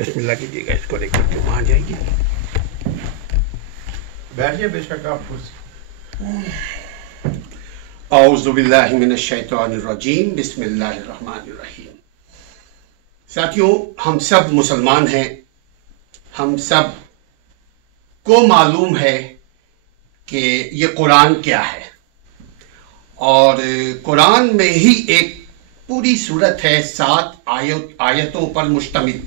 बिस्मिल्लाह कीजिएगा, इसको लेकर के वहाँ जाइए, बैठिए बेशक आप कुर्सी। औज़ु बिल्लाहि मिनश शैतानिर रजीम, बिस्मिल्लाहिर रहमानिर रहीम। साथियों, हम सब मुसलमान हैं, हम सब को मालूम है कि ये कुरान क्या है, और कुरान में ही एक पूरी सूरत है 7 आयतों पर मुश्तमिल,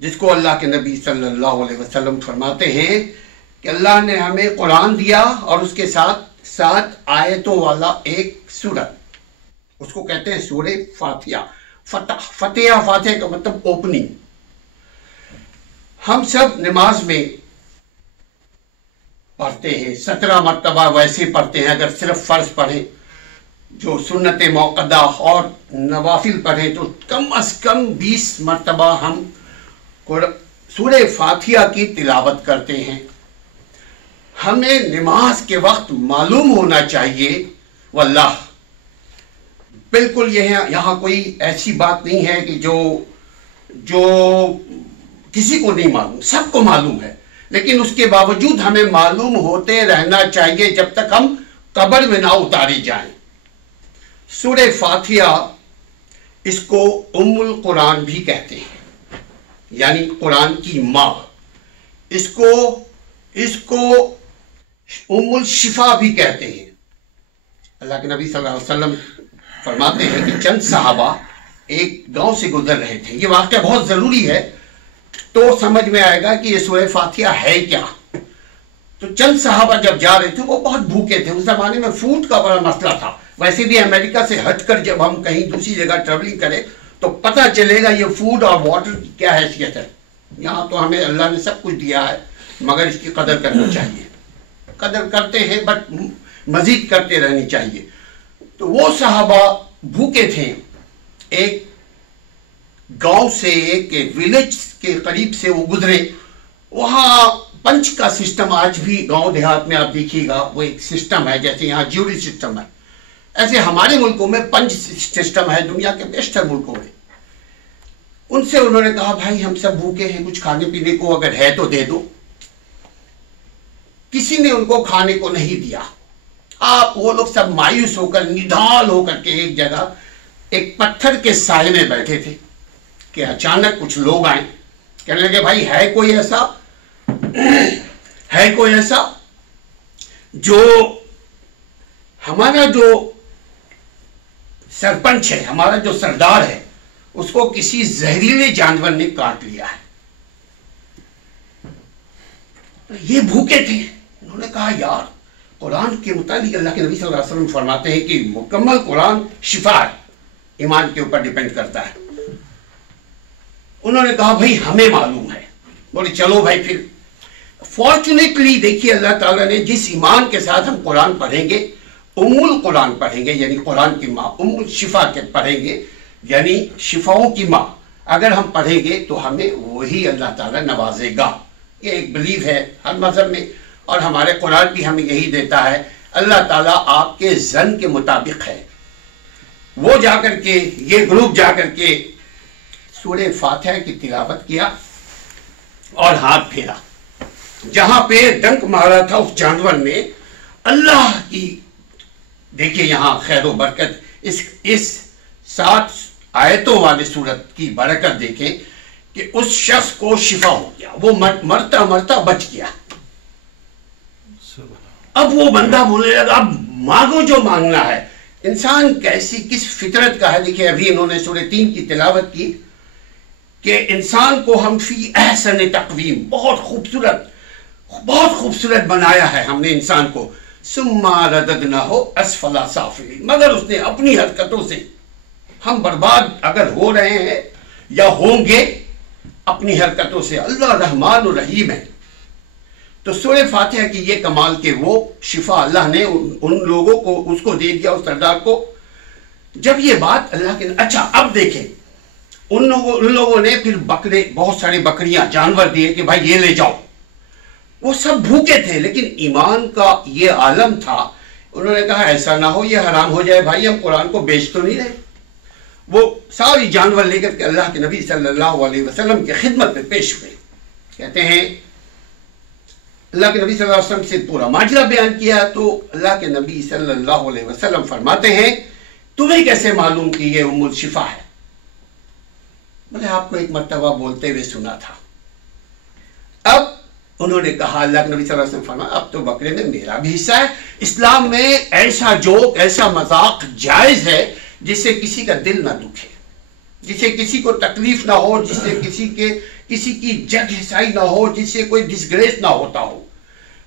जिसको अल्लाह के नबी सल्लल्लाहु अलैहि वसल्लम फरमाते हैं कि अल्लाह ने हमें कुरान दिया और उसके साथ 7 आयतों वाला एक सूरत, उसको कहते हैं सूरे फातिहा। फतेहा फातिहा का मतलब ओपनिंग। हम सब नमाज में पढ़ते हैं, 17 मरतबा वैसे पढ़ते हैं। अगर सिर्फ फर्ज पढ़ें, जो सुन्नत मौक़दा और नवाफिल पढ़ें, तो कम अज कम 20 मरतबा हम सूरे फातिहा की तिलावत करते हैं। हमें नमाज के वक्त मालूम होना चाहिए, वल्लाह बिल्कुल यहाँ कोई ऐसी बात नहीं है कि जो किसी को नहीं मालूम, सबको मालूम है, लेकिन उसके बावजूद हमें मालूम होते रहना चाहिए जब तक हम कब्र में ना उतारी जाएं। सूरे फातिहा, इसको उम्मुल कुरान भी कहते हैं, यानी कुरान की माँ। इसको उम्मुल शिफा भी कहते हैं। अल्लाह के नबी सल्लल्लाहु अलैहि वसल्लम फरमाते हैं कि चंद सहाबा एक गांव से गुजर रहे थे। ये वाक़या बहुत ज़रूरी है, तो समझ में आएगा कि ये सूरह फातिहा है क्या। तो चंद सहाबा जब जा रहे थे, वो बहुत भूखे थे। उस जमाने में फूड का बड़ा मसला था। वैसे भी अमेरिका से हटकर जब हम कहीं दूसरी जगह ट्रेवलिंग करें तो पता चलेगा ये फूड और वाटर की क्या हैसियत है। यहाँ तो हमें अल्लाह ने सब कुछ दिया है, मगर इसकी कदर करनी चाहिए। कदर करते हैं, बट मजीद करते रहनी चाहिए। तो वो सहाबा भूखे थे। एक गांव से, एक विलेज के करीब से वो गुजरे। वहाँ पंच का सिस्टम आज भी गांव देहात में आप देखिएगा, वो एक सिस्टम है। जैसे यहाँ ज्यूरी सिस्टम है, ऐसे हमारे मुल्कों में पंच सिस्टम है, दुनिया के बेशतर मुल्कों में। उनसे उन्होंने कहा, भाई हम सब भूखे हैं, कुछ खाने पीने को अगर है तो दे दो। किसी ने उनको खाने को नहीं दिया। वो लोग सब मायूस होकर, निढाल होकर के एक जगह एक पत्थर के साए में बैठे थे कि अचानक कुछ लोग आए। कहने लगे, भाई है कोई ऐसा जो हमारा जो सरपंच है, हमारा जो सरदार है, उसको किसी जहरीले जानवर ने काट लिया है। ये भूखे थे। उन्होंने कहा, यार कुरान के मुताबिक अल्लाह के नबी सल्लल्लाहु अलैहि वसल्लम फरमाते हैं कि मुकम्मल कुरान शिफा है, ईमान के ऊपर डिपेंड करता है। उन्होंने कहा, भाई हमें मालूम है। बोले, चलो भाई फिर। फॉर्चुनेटली देखिए, अल्लाह ताला ने जिस ईमान के साथ हम कुरान पढ़ेंगे, उम्मुल कुरान पढ़ेंगे, यानी कुरान की माँ, उम्मुल शिफा के पढ़ेंगे, यानी शिफाओं की माँ अगर हम पढ़ेंगे तो हमें वही अल्लाह ताला नवाजेगा। ये एक बिलीव है हर मजहब में, और हमारे कुरान भी हमें यही देता है। अल्लाह ताला आपके जन के मुताबिक है। वो जाकर के, ये ग्रुप जाकर के सूरे फातिहा की तिलावत किया और हाथ फेरा। जहां पे डंक मारा था उस जानवर ने, अल्लाह की देखिए यहां खैर बरकत, इस 7 आयतों वाली सूरत की बरकत देखें कि उस शख्स को शिफा हो गया। वो मरता मरता बच गया। अब वो बंदा बोलने लगा, अब मांगो जो मांगना है। इंसान किस फितरत का है। देखिए, अभी इन्होंने सूरह 3 की तिलावत की कि इंसान को हम फी अहसन तक़वीम, बहुत खूबसूरत बनाया है हमने इंसान को। सुम्मा रददनाहु अस्फला साफिलीन, मगर उसने अपनी हरकतों से, हम बर्बाद अगर हो रहे हैं या होंगे अपनी हरकतों से। अल्लाह रहमान और रहीम है। तो सूरह फातिहा की ये कमाल के वो शिफा अल्लाह ने उन लोगों को उसको दे दिया, उस सरदार को। जब ये बात अल्लाह के, अच्छा अब देखें, उन लोगों ने फिर बहुत सारी बकरियां, जानवर दिए कि भाई ये ले जाओ। वो सब भूखे थे, लेकिन ईमान का ये आलम था। उन्होंने कहा, ऐसा ना हो ये हराम हो जाए, भाई हम कुरान को बेच तो नहीं रहे। वो सारी जानवर लेकर के अल्लाह के नबी सल्लल्लाहु अलैहि वसल्लम की खिदमत में पेश हुए। कहते हैं अल्लाह के नबी सल्लल्लाहु अलैहि वसल्लम से पूरा माजरा बयान किया तो अल्लाह के नबी सल्लल्लाहु अलैहि वसल्लम फरमाते हैं, तुम्हें कैसे मालूम कि ये उम्मुल शिफा है? बोले आपको एक मर्तबा बोलते हुए सुना था। अब उन्होंने कहा, अल्लाह के नबी सल्लल्लाहु अलैहि वसल्लम फरमाया, अब तो बकरे में मेरा भी हिस्सा है। इस्लाम में ऐसा जोक, ऐसा मजाक जायज है जिससे किसी का दिल ना दुखे, जिससे किसी को तकलीफ ना हो, जिससे किसी की जग हिसाई ना हो, जिससे कोई डिसग्रेस ना होता हो।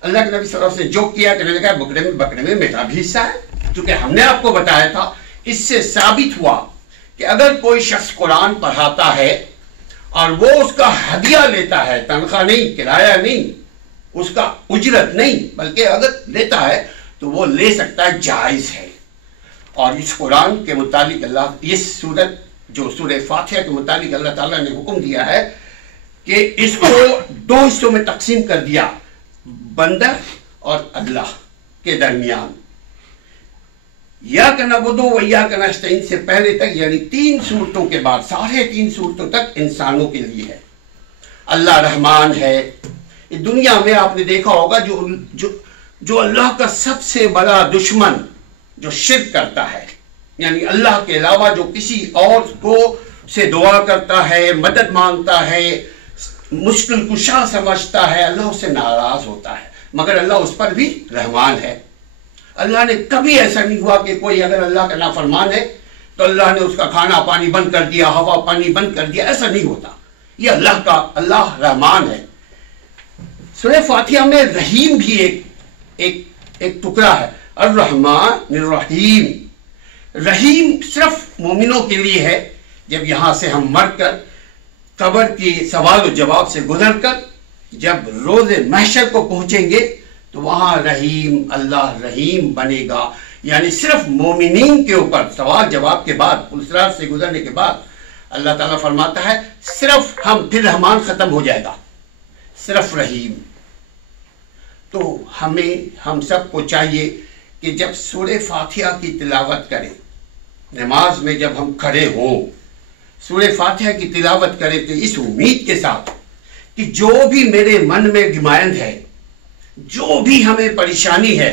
अल्लाह के नबी सल्लल्लाहु अलैहि वसल्लम ने जोक किया, कहने लगा बकरे में मेरा भी हिस्सा है, क्योंकि हमने आपको बताया था। इससे साबित हुआ कि अगर कोई शख्स कुरान पढ़ाता है और वो उसका हदिया लेता है, तनख्वाह नहीं, किराया नहीं, उसका उजरत नहीं, बल्कि अगर लेता है तो वो ले सकता है, जायज है। और इस कुरान के मुतालिक अल्लाह, इस सूरत जो सूरह फातिहा के मुतालिक अल्लाह ताला ने हुक्म दिया है कि इसको दो हिस्सों में तकसीम कर दिया, बंदर और अल्लाह के दरमियान। या नअबुदु व इय्याक नस्तईन से पहले तक, यानी 3 सूरतों के बाद 3.5 सूरतों तक इंसानों के लिए है। अल्लाह रहमान है। इस दुनिया में आपने देखा होगा जो अल्लाह का सबसे बड़ा दुश्मन जो शिर्क करता है, यानी अल्लाह के अलावा जो किसी और को से दुआ करता है, मदद मांगता है, मुश्किल कुशा समझता है, अल्लाह उससे नाराज होता है। मगर अल्लाह उस पर भी रहमान है। अल्लाह ने कभी ऐसा नहीं हुआ कि कोई अगर अल्लाह का नाफरमान है तो अल्लाह ने उसका खाना पानी बंद कर दिया, हवा पानी बंद कर दिया, ऐसा नहीं होता। ये अल्लाह रहमान है। सूरह फातिहा में रहीम भी एक टुकड़ा है, अर्रहमान रहीम। रहीम सिर्फ मोमिनों के लिए है। जब यहां से हम मरकर कब्र की सवाल और जवाब से गुजरकर जब रोज़े महशर को पहुंचेंगे तो वहां रहीम, अल्लाह रहीम बनेगा। यानी सिर्फ मोमिनीन के ऊपर सवाल जवाब के बाद, पुलसरात से गुजरने के बाद अल्लाह ताला फरमाता है सिर्फ हम, फिर रहमान खत्म हो जाएगा, सिर्फ रहीम। तो हम सबको चाहिए कि जब सूरह फातिहा की तिलावत करें, नमाज में जब हम खड़े हो सूरह फातिहा की तिलावत करें तो इस उम्मीद के साथ कि जो भी मेरे मन में गिमायंद है, जो भी हमें परेशानी है,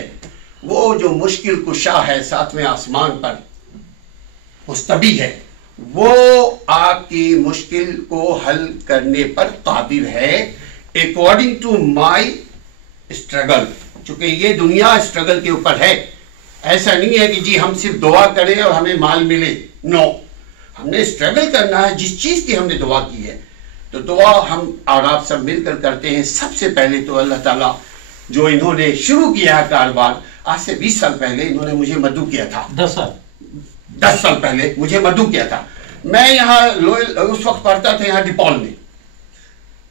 वो जो मुश्किल कुशा है 7वें आसमान पर मुस्तवी है, वो आपकी मुश्किल को हल करने पर कादिर है, अकॉर्डिंग टू माई स्ट्रगल। चूंकि ये दुनिया स्ट्रगल के ऊपर है। ऐसा नहीं है कि जी हम सिर्फ दुआ करें और हमें माल मिले। नो, हमने स्ट्रगल करना है। जिस चीज की हमने दुआ की है तो दुआ हम और आप सब मिलकर करते हैं। सबसे पहले तो अल्लाह ताला जो इन्होंने शुरू किया है कारोबार, आज से 20 साल पहले इन्होंने मुझे मदू किया था। 10 साल पहले मुझे मदू किया था। मैं यहाँ उस वक्त पढ़ता था यहाँ डिपॉल में।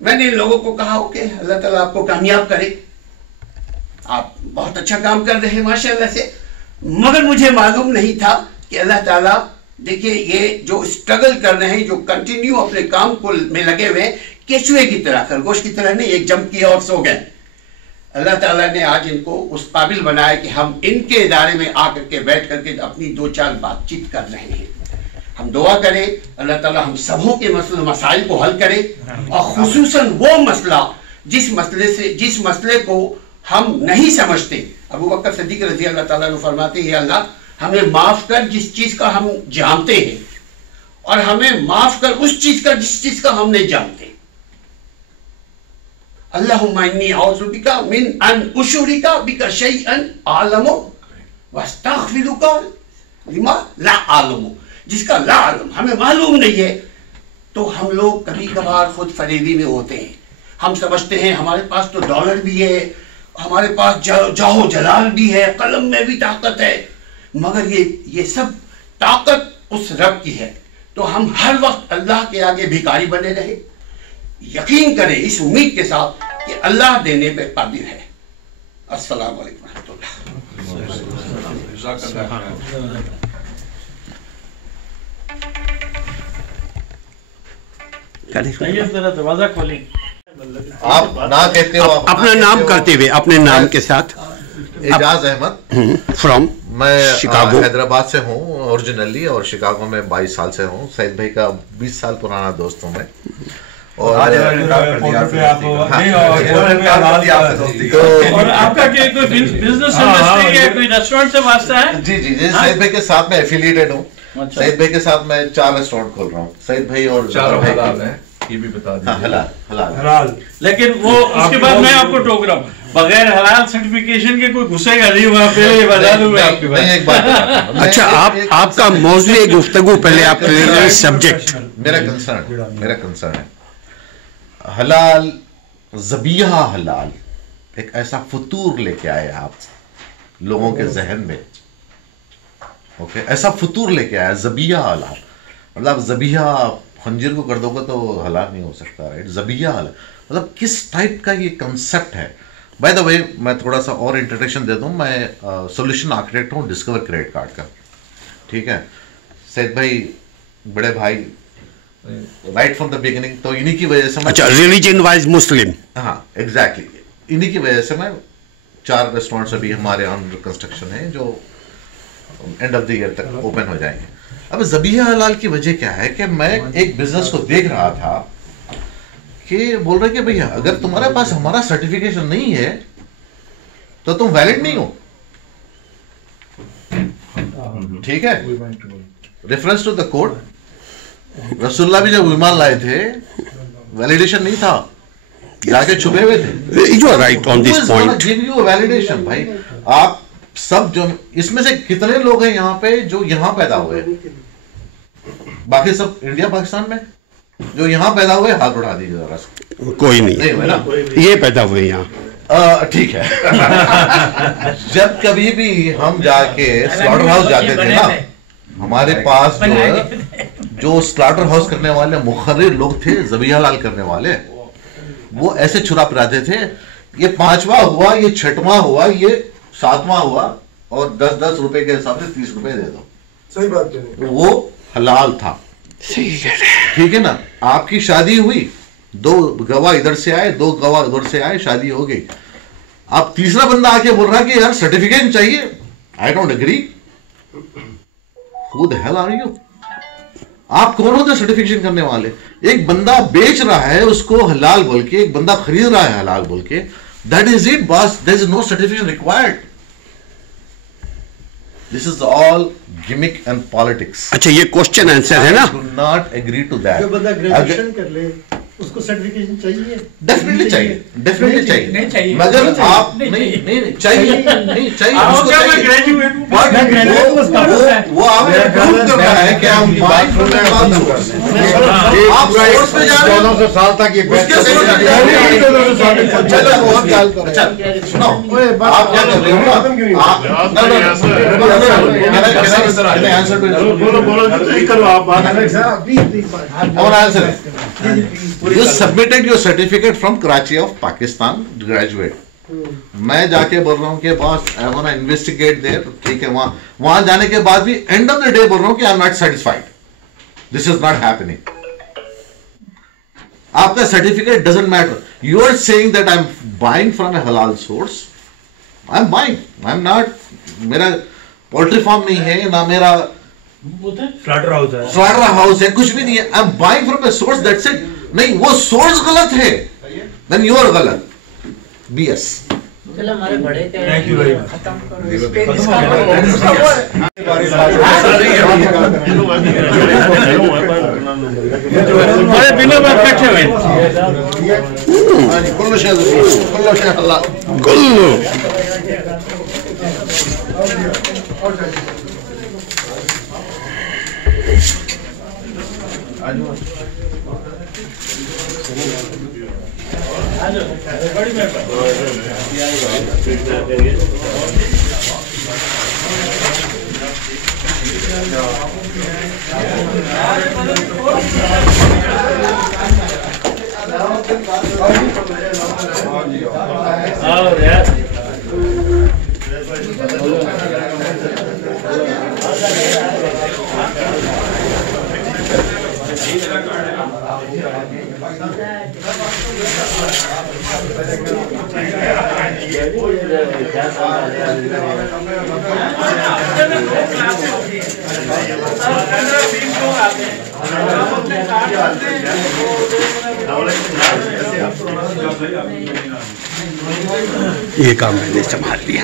मैंने इन लोगों को कहा ओके, अल्लाह ताला आपको कामयाब करे, आप बहुत अच्छा काम कर रहे हैं माशाल्लाह से। मगर मुझे मालूम नहीं था कि अल्लाह ताला, देखिए ये जो स्ट्रगल कर रहे हैं, जो कंटिन्यू अपने काम को में लगे हुए, केचुए की तरह, खरगोश की तरह नहीं एक जंप किया और सो गए। अल्लाह ताला ने आज इनको उस काबिल बनाया कि हम इनके इदारे में आकर के बैठ करके अपनी 2-4 बातचीत कर रहे हैं। हम दुआ करें अल्लाह ताला हम सबों के मसाइल को हल करे, और खुसूसन वो मसला जिस मसले को हम नहीं समझते। अबू बकर सिद्दीक रज़ी अल्लाह ताला ने फरमाते हैं, अल्लाह हमें माफ कर जिस चीज का हम जानते हैं, और हमें माफ कर उस चीज का जिस चीज का हम नहीं जानते। अल्लाहुम्मा इन्नी औज़ु बिका मिन अन उशरिका बिका शैअन आलमु वस्तग़फिरुका लिमा ला आलमु। जिसका ला आलम हमें मालूम नहीं है, तो हम लोग कभी कभार खुद फरेबी में होते हैं। हम समझते हैं हमारे पास तो डॉलर भी है, हमारे पास जाहो जलाल भी है, कलम में भी ताकत है, मगर ये सब ताकत उस रब की है। तो हम हर वक्त अल्लाह के आगे भिखारी बने रहे। यकीन करें इस उम्मीद के साथ कि अल्लाह देने पे कादिर है। अस्सलाम वालेकुम रहमतुल्लाह। दरवाजा खोलें। आप ना कहते हो, अपना नाम करते हुए अपने नाम के साथ। एजाज अहमद फ्रॉम मैं शिकागो हैदराबाद से हूँ, ओरिजिनली और शिकागो में 22 साल से हूँ। सईद भाई का 20 साल पुराना दोस्त हूँ मैं। और और आपका कोई बिजनेस या कोई रेस्टोरेंट से वास्ता है? जी जी जी, सईद भाई के साथ मैं एफिलिएटेड हूँ। सईद भाई के साथ मैं 4 रेस्टोरेंट खोल रहा हूँ। सईद भाई और ये भी बता दीजिए। हलाल। लेकिन वो उसके बाद मैं आपको टोक रहा हूँ, बगैर हलाल सर्टिफिकेशन के कोई घुसेगा नहीं वहाँ पे, बता दूं मैं आपकी बात। एक बात अच्छा, आपका मौजूद गुफ्तगू पहले आप सब्जेक्ट। मेरा कंसर्न है हलाल, ज़बीहा हलाल एक ऐसा फतूर लेके आए आप लोगों के जहन में। ओके, ऐसा फतूर लेके आया ज़बीहा हलाल। मतलब ज़बीहा खंजीर को कर दोगे तो हलाल नहीं हो सकता, राइट? ज़बीहा हलाल मतलब किस टाइप का ये कंसेप्ट है? बाय द वे, मैं थोड़ा सा और इंट्रोडक्शन दे दूं। मैं सॉल्यूशन आर्किटेक्ट हूँ डिस्कवर क्रेडिट कार्ड का, ठीक है? सईद भाई बड़े भाई राइट फ्रॉम द बिगिनिंग, तो इन्हीं की वजह से मैं, अच्छा, रिलीजन वाइज मुस्लिम। हाँ एग्जैक्टली, इन्हीं की वजह से मैं 4 रेस्टोरेंट्स अभी हमारे अंडर कंस्ट्रक्शन है जो एंड ऑफ द ईयर तक ओपन हो जाएंगे। अब ज़बीहा हलाल की वजह क्या है कि मैं एक बिजनेस को देख रहा था कि बोल रहे कि भैया अगर तुम्हारे पास हमारा सर्टिफिकेशन नहीं है तो तुम वैलिड नहीं हो, ठीक है? रेफरेंस टू द कोड, रसूलुल्लाह भी जब ईमान लाए थे वैलिडेशन नहीं था, जाके छुपे हुए थे। You are right on this point. Give you validation भाई। आप सब जो इसमें से कितने लोग हैं यहाँ पे जो यहाँ पैदा हुए हैं? बाकी सब इंडिया पाकिस्तान में। जो यहाँ पैदा हुए हाथ उठा दीजिए जरा सा। कोई नहीं हुए ना? ये पैदा हुए यहाँ। ठीक है। जब कभी भी हम जाके स्लॉटर हाउस जाते थे ना, हमारे पास जो स्लॉटर हाउस करने वाले मुखर्रिर लोग थे, ज़बीहा हलाल करने वाले, वो ऐसे छुरा पिराते थे, ये 5वां हुआ, ये 6वां हुआ, ये 7वां हुआ, और 10-10 रुपए के हिसाब से 30 रुपए दे दो। सही बात है। वो हलाल था, ठीक है ना? आपकी शादी हुई, 2 गवाह इधर से आए, 2 गवाह उधर से आए, शादी हो गई। आप तीसरा बंदा आके बोल रहा है कि यार सर्टिफिकेट चाहिए, I don't agree. Who the hell are you? आप कौन होते सर्टिफिकेशन करने वाले? एक बंदा बेच रहा है उसको हलाल बोल के, एक बंदा खरीद रहा है हलाल बोल के, that is it boss, there is no certification required. This is all gimmick and politics. अच्छा, ये क्वेश्चन आंसर है ना? Do not agree to that. जो बंदा ग्रेजुएशन कर ले उसको सर्टिफिकेशन चाहिए? डेफिनेटली चाहिए, डेफिनेटली चाहिए। नहीं चाहिए। मगर आप नहीं चाहिए, नहीं चाहिए, उसको चाहिए। ग्रेजुएट हूँ। वो आपको प्रूव कर रहा है कि हम बाइक फ्रॉम आप सोर्स पे जा रहे हैं। 1400 साल तक ये उसके सोर्स पे जा रहे हैं। चलो बहुत ख्याल करो। अच्छा सुनो, आप क्या कर रहे हो? आप आंसर करो आप और answer You submitted your certificate from Karachi of Pakistan, graduate. मैं जाके बोल रहा हूँ कि boss I wanna investigate there, ठीक है? वहां जाने के बाद भी end of the day बोल रहा हूँ कि I'm not satisfied. This is not happening. आपका certificate doesn't matter. You are saying that I'm buying from a halal source. I'm buying. I'm not. मेरा poultry farm नहीं है, ना मेरा स्लॉटर हाउस है, कुछ भी नहीं है। I'm buying from a source, that's it. नहीं, वो सोर्स गलत है, then you are गलत। BS। चलो हमारे बड़े थे। Thank you very much। खत्म करो। बड़े दिनों बाद इकट्ठे हुए। कुल्लू शेख अल्लाह कुल्लू। ये काम मैंने संभाल लिया,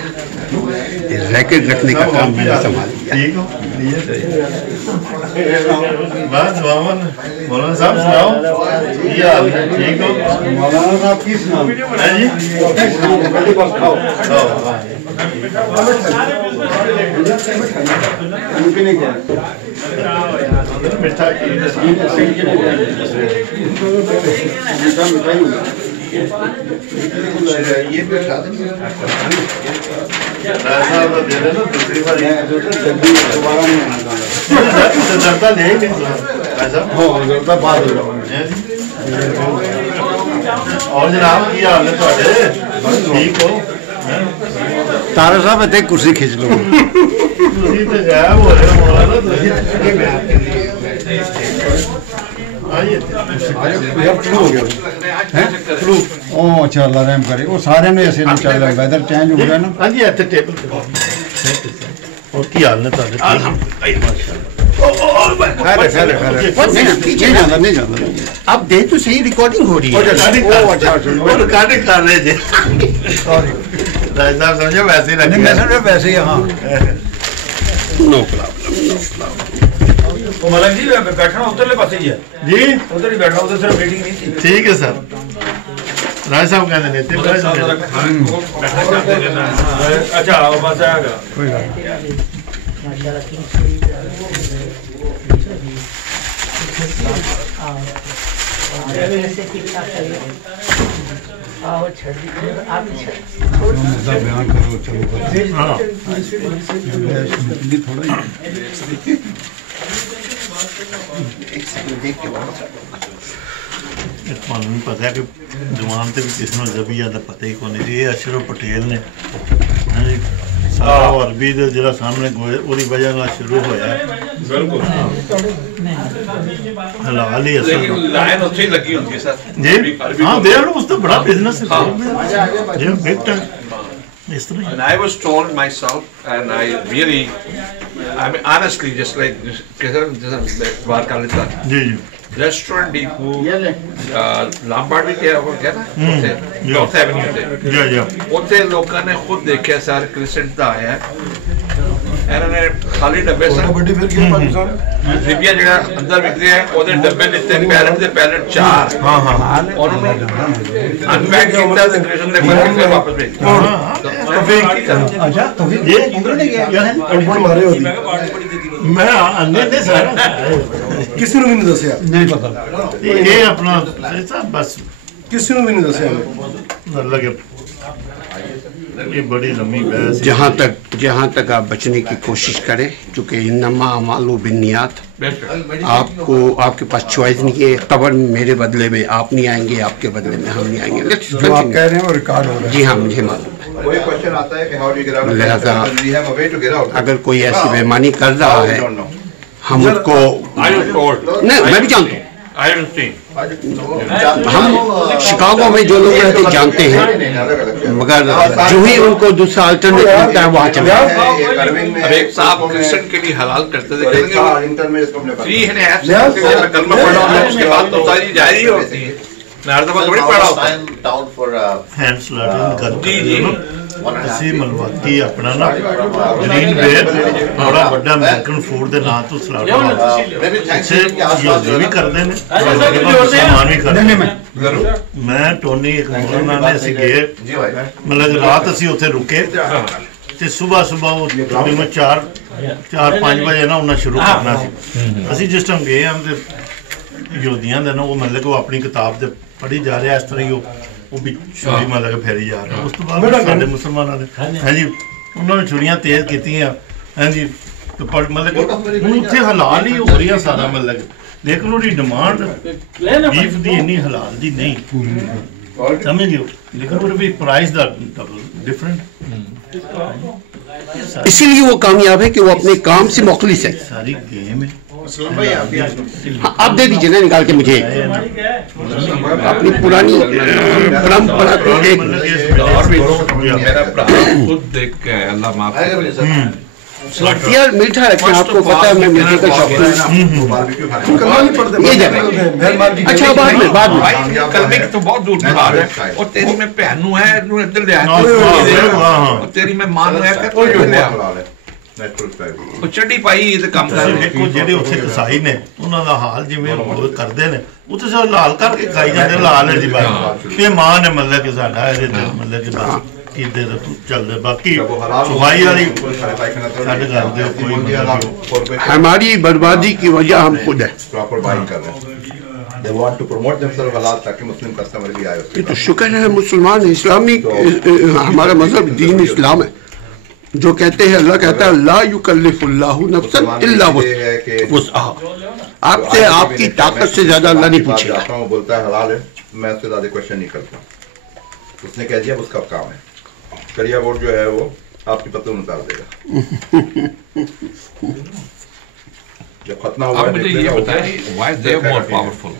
ये रैकेट रखने का काम मैंने संभाल लिया। ठीक हो बस मौलाना साहब सुनाओ, ये हाल है? ठीक हो मौलाना साहब की सुनाओ जी? मिठा ये भी उठा दें। दे देना दूसरी बार दोबारा नहीं आना जरदा ले ही नहीं ऐसा बाद और जनाब की हाल है ਤੁਹਾਡੇ ठीक हो तारा साहब इतने कुर्सी खींच लो ਤੁਸੀਂ ਤੇ ਗਾਇਬ ਹੋ ਰਹੇ ਹੋ ਮੌਲਾਨਾ ਤੁਸੀਂ आइए यार फ्लू हो गया है फ्लू ओ अच्छा अल्लाह रहम करे वो सारे ने ऐसे नहीं चल रहा वेदर चेंज हो गया ना हाँ जी इतने टेबल और की हाल है ਤੁਹਾਡੇ नहीं जाता अब दे तो सही, रिकॉर्डिंग हो रही है। रिकॉर्डिंग कर रहे थे सॉरी राज साहब समझो वैसे ही नहीं मैं समझ वैसे ही हाँ नो प्रॉब्लम। मलक जी बैठना उधरले पासे ही है जी उधर ही बैठना, उधर सिर्फ मीटिंग नहीं थी। ठीक है सर राज साहब कहते नहीं थे अच्छा बस आएगा कोई बात बयान करो चलो थोड़ा ਤੁਹਾਨੂੰ ਪਤਾ ਹੈ ਕਿ ਜਵਾਨ ਤੇ ਵੀ ਕਿਸ ਨੂੰ ਜ਼ਬੀਆ ਦਾ ਪਤਾ ਹੀ ਕੋਈ ਨਹੀਂ ਸੀ। ਇਹ ਅਸ਼ਰਫ ਪਟੇਲ ਨੇ ਹਾਂਜੀ ਸਾਰਾ ਅਰਬੀ ਦੇ ਜਿਹੜਾ ਸਾਹਮਣੇ ਉਹਦੀ ਵਜ੍ਹਾ ਨਾਲ ਸ਼ੁਰੂ ਹੋਇਆ बिल्कुल ਹਲਾਲ ਹੀ ਅਸਲ लाइन ਉੱਥੇ ਹੀ ਲੱਗੀ ਹੁੰਦੀ ਹੈ ਸਰ जी हाँ दे ਉਸ ਤੋਂ ਬੜਾ ਬਿਜ਼ਨਸ ਹੈ ਜੀ ਬਿਗ ਟਾਈਮ ਇਸ ਤਰ੍ਹਾਂ And I was told myself, and I really, I mean, honestly, just like बार कर लेता जी जी रेस्टोरेंट डिपो लांबार्ड भी क्या ना नॉर्थ एवेन्यू ਤੇ जी जी ਉੱਥੇ ਲੋਕਾਂ ਨੇ ਖੁਦ ਦੇਖਿਆ ਸਰ ਕ੍ਰਿਸੈਂਟ ਦਾ ਆਇਆ ਇਹਨਾਂ ਨੇ ਖਾਲੀ ਡੱਬੇ ਸਰ बड़ी फिर क्या पाकिस्तान ਰਿਪੀਆ ਜਿਹੜਾ ਅੰਦਰ ਵਿਕਦੇ ਆ ਉਹਦੇ ਡੱਬੇ ਦਿੱਤੇ ਪੈਲਟ ਦੇ ਪੈਲਟ 4 हाँ हाँ ਉਹਨਾਂ ਨੂੰ ਅਨਪੈਕ ਕੀਤਾ ਤੇ ਕ੍ਰਿਸ਼ਨ ਦੇ ਕੋਲ ਫਿਰ ਵਾਪਸ ਭੇਜ अच्छा तो फिर ये उधर नहीं गया क्या है गड़बड़ मारे होती मैं अन्य ने सारा किसी ने भी नहीं दसिया नहीं पता ये अपना ऐसा बस किसी ने भी नहीं दसिया मतलब ये बड़ी लंबी बहस है। जहाँ तक आप बचने की कोशिश करें, क्योंकि इन्नमा अमालु बिन्नियात, आपको आपके पास चॉइस नहीं है। कबर मेरे बदले में आप नहीं आएंगे, आपके बदले में हम नहीं आएंगे। जो आप कह रहे हैं वो रिकॉर्ड हो रहा है जी हाँ, मुझे मालूम है। कोई क्वेश्चन आता है कि how do you get out लिहाजा we have a way to get out अगर कोई ऐसी बेईमानी कर रहा है, हम उसको I was told, नहीं, मैं भी जानता हूँ। I understand. हम शिकागो में जो लोग रहते जानते हैं, मगर जो ही उनको दूसरा अल्टरनेट मिलता है वहाँ चले जाते हैं। अब एक साहब क्रिश्चियन के लिए हलाल करते थे, कहेंगे वो इंटर में इसको अपने 3.5 साल से मैं कलमा पढ़ा हूँ, उसके बाद तो सारी जारी होती है। मैं हर दफा थोड़ी पढ़ा होता है। डाउन फॉर हैंड स्लॉटिंग करते जी। हैं ਅਸੀਂ ਮਲਵਾਕੀ ਆਪਣਾ ਨਾ ਗ੍ਰੀਨ ਬੇਰ ਬੜਾ ਵੱਡਾ ਅਮਰੀਕਨ ਫੂਡ ਦੇ ਨਾਂ ਤੋਂ ਸਲਾਟ ਵੀ ਕਰਦੇ ਨੇ ਸਮਾਨ ਵੀ ਕਰਦੇ ਨੇ ਮੈਂ ਟੋਨੀ ਇੱਕ ਮੋਲਨਾ ਨੇ ਅਸੀਂ ਗਏ ਮਤਲਬ ਰਾਤ ਅਸੀਂ ਉੱਥੇ ਰੁਕੇ ਤੇ ਸਵੇਰ ਉਹ ਤਕਰੀਬਨ 4-5 ਵਜੇ ਨਾ ਉਹਨਾਂ ਸ਼ੁਰੂ ਕਰਨਾ ਸੀ। ਅਸੀਂ ਜਿਸ ਟਾਈਮ ਗਏ ਹਾਂ ਤੇ ਯਹੂਦੀਆਂ ਦੇ ਨਾ ਉਹ ਮਤਲਬ ਉਹ ਆਪਣੀ ਕਿਤਾਬ ਤੇ ਪੜ੍ਹੀ ਜਾ ਰਿਹਾ ਇਸ ਤਰ੍ਹਾਂ ਹੀ ਉਹ ਵੀ ਛੁਰੀ ਮਾਰ ਕੇ ਫੇਰੀ ਜਾ ਰਿਹਾ। ਉਸ ਤੋਂ ਬਾਅਦ ਸਾਡੇ ਮੁਸਲਮਾਨਾਂ ਨੇ ਹਾਂਜੀ ਉਹਨਾਂ ਨੇ ਛੁਰੀਆਂ ਤੇਜ਼ ਕੀਤੀਆਂ ਹਾਂਜੀ ਤੇ ਮਤਲਬ ਹੁਣ ਉੱਥੇ ਹਲਾਲ ਹੀ ਹੋ ਰਹੀਆਂ ਸਾਰਾ ਮਤਲਬ ਲੇਕਿਨ ਉਹਦੀ ਡਿਮਾਂਡ ਬੀਫ ਦੀ ਇੰਨੀ ਹਲਾਲ ਦੀ ਨਹੀਂ ਸਮਝ ਗਿਓ ਲੇਕਿਨ ਉਹਦੇ ਵੀ ਪ੍ਰਾइस ਦਾ डिफरेंट इसीलिए वो कामयाब है कि वो अपने काम से मुखलिस है। सारी गेम है। हाँ, आप दे दीजिए ना निकाल के मुझे अपनी पुरानी परंपरा को एक मेरा भरा खुद देख के अल्लाह माफ करे यार मीठा रखें, आपको पता है मैं मीठे का शौकीन हूं। ये जगह अच्छा बाद में कलमे की तो बहुत दूर की बात है। और तेरी मैं पहनू है इधर ले और तेरी मैं मानू है ਉਹ ਚੱਡੀ ਪਾਈ ਤੇ ਕੰਮ ਕਰਦੇ ਦੇਖੋ ਜਿਹੜੇ ਉੱਥੇ ਕਸਾਈ ਨੇ ਉਹਨਾਂ ਦਾ ਹਾਲ ਜਿਵੇਂ ਉਹ ਕਰਦੇ ਨੇ ਉੱਥੇ ਸਭ ਲਾਲ ਕਰਕੇ ਖਾਈ ਜਾਂਦੇ ਲਾਲ ਹੈ ਜੀ ਬਾਤ ਇਹ ਮਾਨ ਹੈ ਮਤਲਬ ਕਿ ਸਾਡਾ ਇਹਦੇ ਮਤਲਬ ਕਿ ਬਸ ਕਿਤੇ ਚੱਲਦੇ ਬਾਕੀ ਸਫਾਈ ਵਾਲੀ ਸਾਡੇ ਘਰ ਦੇ ਕੋਈ हमारी बर्बादी की वजह हम खुद है। प्रॉपर बाइंग कर रहे हैं। They want to promote themselves halal ताकि मुस्लिम कस्टमर भी आए। ये तो शुक्र है मुसलमान इस्लामी हमारा मजहब दीन इस्लाम है जो कहते हैं, अल्लाह कहता है ला युकल्लिफुल्लाहु नफ्सन इल्ला वुसअहा। आपसे आपकी ताकत से ज्यादा अल्लाह नहीं पूछेगा। वो बोलता है हलाल है, मैं उससे ज्यादा क्वेश्चन नहीं करता। उसने कह दिया उसका काम है। शरिया बोर्ड जो है वो आपकी पतलून उतार देगा। जब खतना हुआ आप मुझे ये बताएं why they are more powerful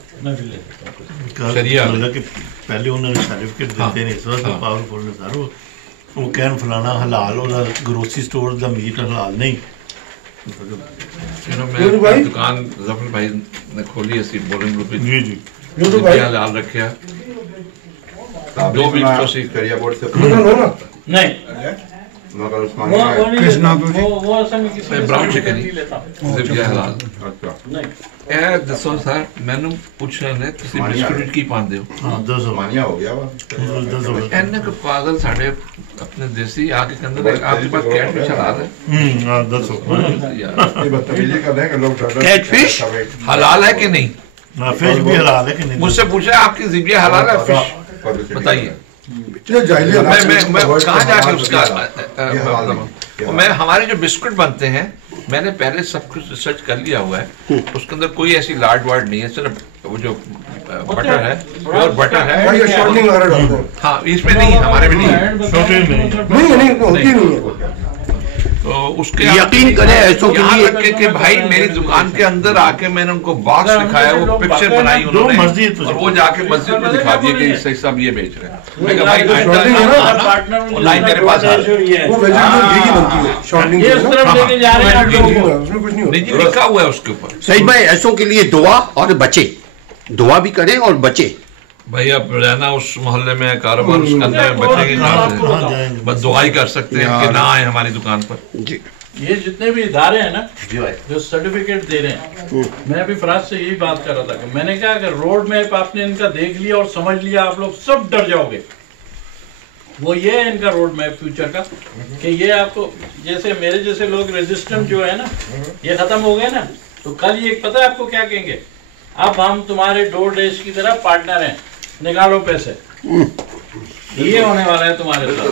शरिया मतलब कि पहले उन्होंने सर्टिफिकेट देते नहीं इस वक्त पावरफुल ने सारो वो कहन फलाना हलाल और ग्रोसरी स्टोर का मीट हलाल नहीं। मैं दुकान जफर भाई ने खोली ऐसी बोलिंग ग्रुप जी जी हलाल रखे दो भी शरिया बोर्ड से नहीं मगर वो असल में किसी ब्राउन चिकन जिबिया हलाल ਇਹ ਦੱਸੋ ਸਰ ਮੈਨੂੰ ਪੁੱਛਣ ਨੇ ਤੁਸੀਂ ਬਿਸਕੁਟ ਕੀ ਪਾਉਂਦੇ ਹੋ? हाँ 200 मानिया हो गया वो 200 ਇੰਨੇ ਕੁ ਪਾਗਲ ਸਾਡੇ ਆਪਣੇ ਦੇਸੀ ਆ ਕੇ ਕਹਿੰਦੇ ਨੇ आपके पास कैट फिश हलाल है? हाँ 200 यार ये बदतमीजी कर रहे हैं कि लोग कैटफिश हलाल है कि नहीं? फिश भी हलाल है कि नहीं? मुझसे पूछा आपकी जिबिया हलाल है फिश बताइए। मैं कहाँ जाके उसका मैं हमारे जो बिस्कुट बनते हैं मैंने पहले सब कुछ रिसर्च कर लिया हुआ है। उसके अंदर कोई ऐसी लाड वार्ड नहीं है, सिर्फ वो जो बटर है प्योर बटर है। हाँ इसमें नहीं, हमारे में नहीं है। तो उसके यकीन करें ऐसों के लिए रखे कि भाई मेरी दुकान के अंदर आके मैंने उनको बॉक्स दिखाया, वो पिक्चर बनाई उन्होंने और वो जाके मस्जिद में दिखा दिया कि इससे सब ये बेच रहे हैं। मैं कहा भाई लाइन मेरे पास आ नहीं जी लिखा हुआ है उसके ऊपर। सही भाई ऐसों के लिए दुआ और बचे, दुआ भी करें और बचे। भाई अब रहना उस मोहल्ले में कारोबार उसके अंदर बचेंगे कहाँ से? बस दुआ ही कर सकते हैं कि ना आए हमारी दुकान पर। जी ये जितने भी इदारे हैं ना जो सर्टिफिकेट दे रहे हैं, मैं अभी फराज से यही बात कर रहा था कि मैंने कहा अगर रोड मैप आपने इनका देख लिया और समझ लिया आप लोग सब डर जाओगे। वो ये है इनका रोड मैप फ्यूचर का कि ये आपको जैसे मेरे जैसे लोग रेजिस्टेंट जो है ना ये खत्म हो गए ना तो कल ये पता है आपको क्या कहेंगे, अब हम तुम्हारे डोर डैश की तरह पार्टनर हैं, निकालो पैसे। ये होने वाला है तुम्हारे साथ।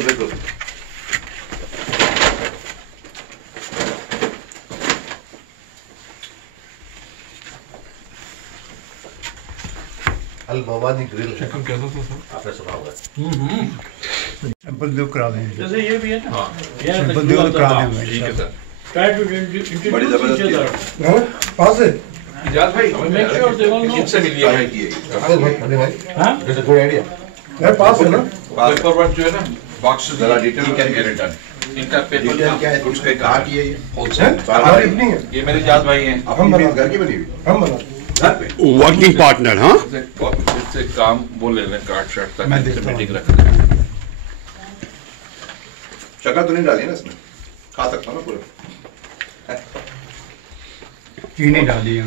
अल मवादी ग्रिल चिकन कैसा था सर? आपने सुना होगा। सैंपल दो करा दें। जैसे ये भी है ना, ये सैंपल दो करा दें। ठीक है sir. try to introduce each other. पास है इजाज भाई Make sure they all know. किनसे मिलिए भाई? भाई हाँ? That's a good idea. यार पास है ना पेपर वर्क जो है ना बॉक्सेस जरा detail can get it done. इनका पेपर क्या है उसका कहाँ की है ये? होलसेल हमारी अपनी है, ये मेरे इजाज भाई हैं। हम बना घर की बनी हुई हम बना घर पे वर्किंग पार्टनर। हाँ इससे काम वो ले लें कार्ड शर्ट तक मैं देखता हूँ। मीटिंग रख दें। शक्कर तो नहीं डाली ना इसमें, खा सकता हूँ ना पूरा। चीनी डाली है